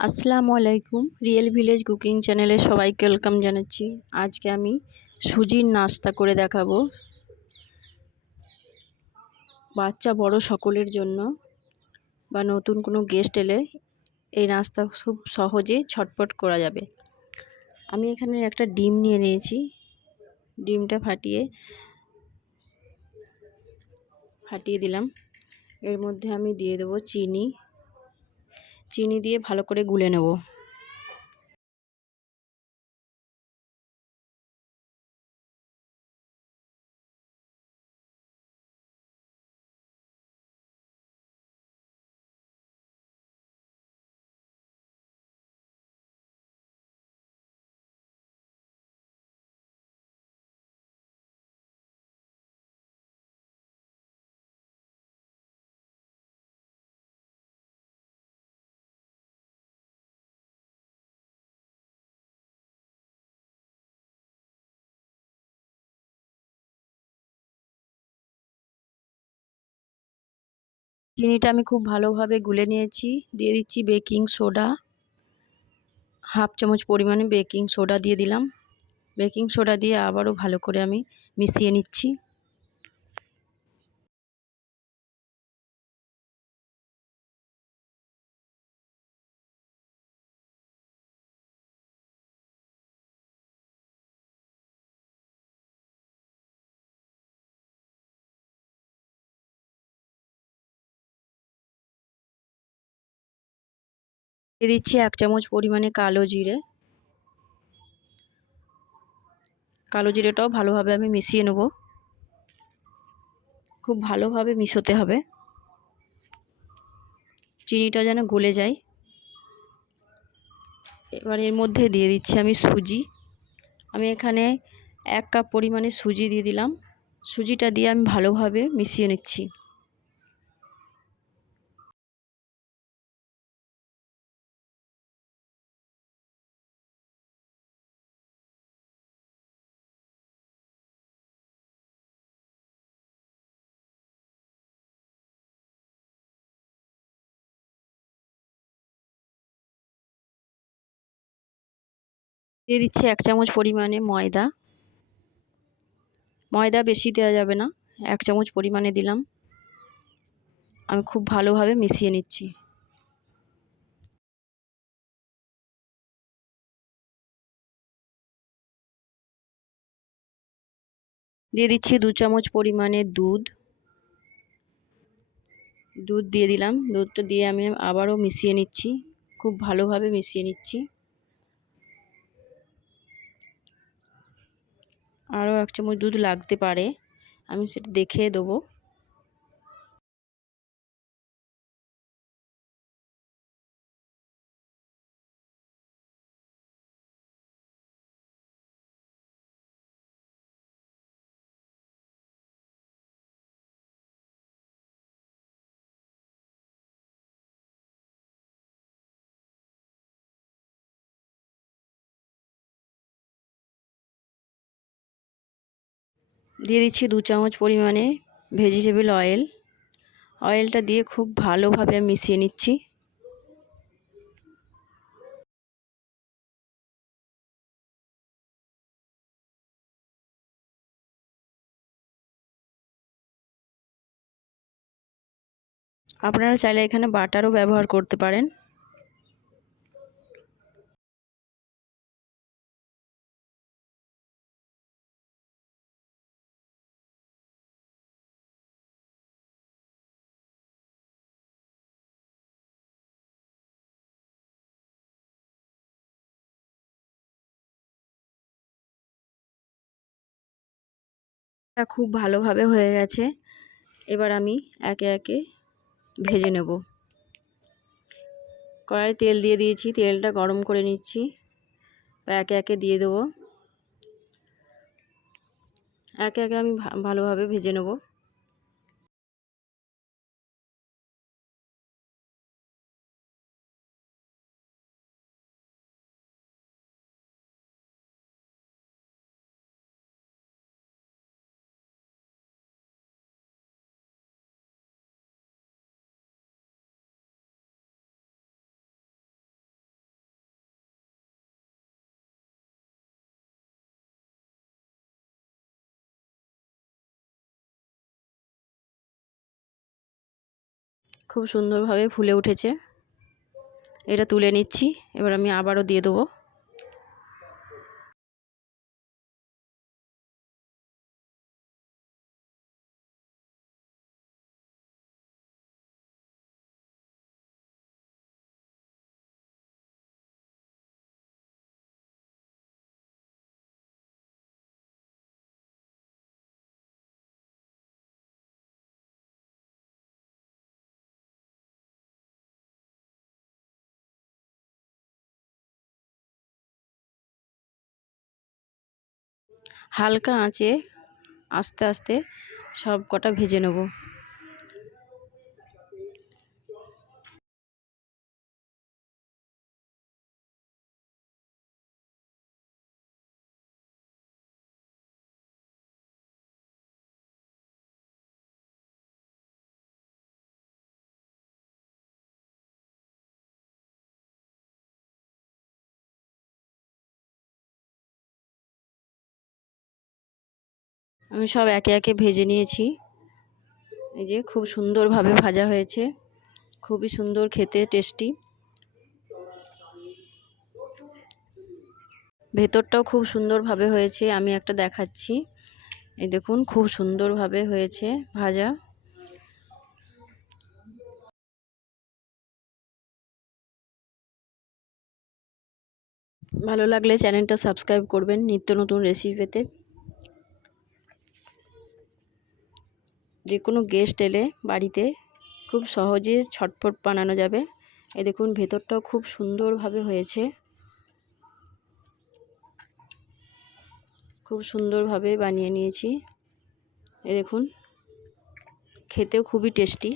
আসসালামু আলাইকুম। Real village cooking চ্যানেলে সবাইকে ওয়েলকাম জানাচ্ছি। আজকে আমি সুজির নাস্তা করে দেখাবো। বাচ্চা বড় সকলের জন্য বা নতুন কোনো গেস্ট এলে এই নাস্তা খুব সহজে ছটপট করা যাবে। আমি এখানে একটা ডিম নিয়ে নিয়েছি। ডিমটা ফাটিয়ে ফাটিয়ে দিলাম। এর মধ্যে আমি দিয়ে দেবো চিনি। চিনি দিয়ে ভালো করে গুলে নেব। চিনিটা আমি খুব ভালোভাবে গুলে নিয়েছি। দিয়ে দিচ্ছি বেকিং সোডা। হাফ চামচ পরিমাণে বেকিং সোডা দিয়ে দিলাম। বেকিং সোডা দিয়ে আবারও ভালো করে আমি মিশিয়ে নিচ্ছি। দিয়ে দিচ্ছি এক চামচ পরিমাণে কালো জিরে। কালো জিরেটাও ভালোভাবে আমি মিশিয়ে নেব। খুব ভালোভাবে মিশোতে হবে। চিনিটা যেন গলে যায়। এবার এর মধ্যে দিয়ে দিচ্ছি আমি সুজি। আমি এখানে এক কাপ পরিমাণে সুজি দিয়ে দিলাম। সুজিটা দিয়ে আমি ভালোভাবে মিশিয়ে নিচ্ছি। দিয়ে দিচ্ছি এক চামচ পরিমাণে ময়দা। ময়দা বেশি দেওয়া যাবে না, এক চামচ পরিমাণে দিলাম। আমি খুব ভালোভাবে মিশিয়ে নিচ্ছি। দিয়ে দিচ্ছি দু চামচ পরিমাণে দুধ। দুধ দিয়ে দিলাম। দুধটা দিয়ে আমি আবারও মিশিয়ে নিচ্ছি, খুব ভালোভাবে মিশিয়ে নিচ্ছি। আরও এক চামচ দুধ লাগতে পারে আমি সেটা দেখে দেবো। দিয়ে দিচ্ছি দু চামচ পরিমাণে ভেজিটেবল অয়েল অয়েলটা দিয়ে খুব ভালোভাবে মিশিয়ে নিচ্ছি। আপনারা চাইলে এখানে বাটারও ব্যবহার করতে পারেন। খুব ভালোভাবে হয়ে গেছে। এবার আমি একে একে ভেজে নেব। কড়াই তেল দিয়ে দিয়েছি, তেলটা গরম করে নিচ্ছি। একে একে দিয়ে দেবো। একে একে আমি ভালোভাবে ভেজে নেব। খুব সুন্দরভাবে ফুলে উঠেছে। এটা তুলে নিচ্ছি এবার আমি আবারও দিয়ে দেবো। হালকা আঁচে আস্তে আস্তে সব কটা ভেজে নেব। আমি সব একে একে ভেজে নিয়েছি। এই যে খুব সুন্দরভাবে ভাজা হয়েছে। খুবই সুন্দর খেতে, টেস্টি। ভেতরটাও খুব সুন্দরভাবে হয়েছে, আমি একটা দেখাচ্ছি। এই দেখুন, খুব সুন্দরভাবে হয়েছে ভাজা। ভালো লাগলে চ্যানেলটা সাবস্ক্রাইব করবেন নিত্য নতুন রেসিপি পেতে। যে কোনো গেস্ট এলে বাড়িতে খুব সহজে ছটফট বানানো যাবে। এ দেখুন, ভেতরটাও খুব সুন্দরভাবে হয়েছে। খুব সুন্দরভাবে বানিয়ে নিয়েছি। এ দেখুন, খেতেও খুবই টেস্টি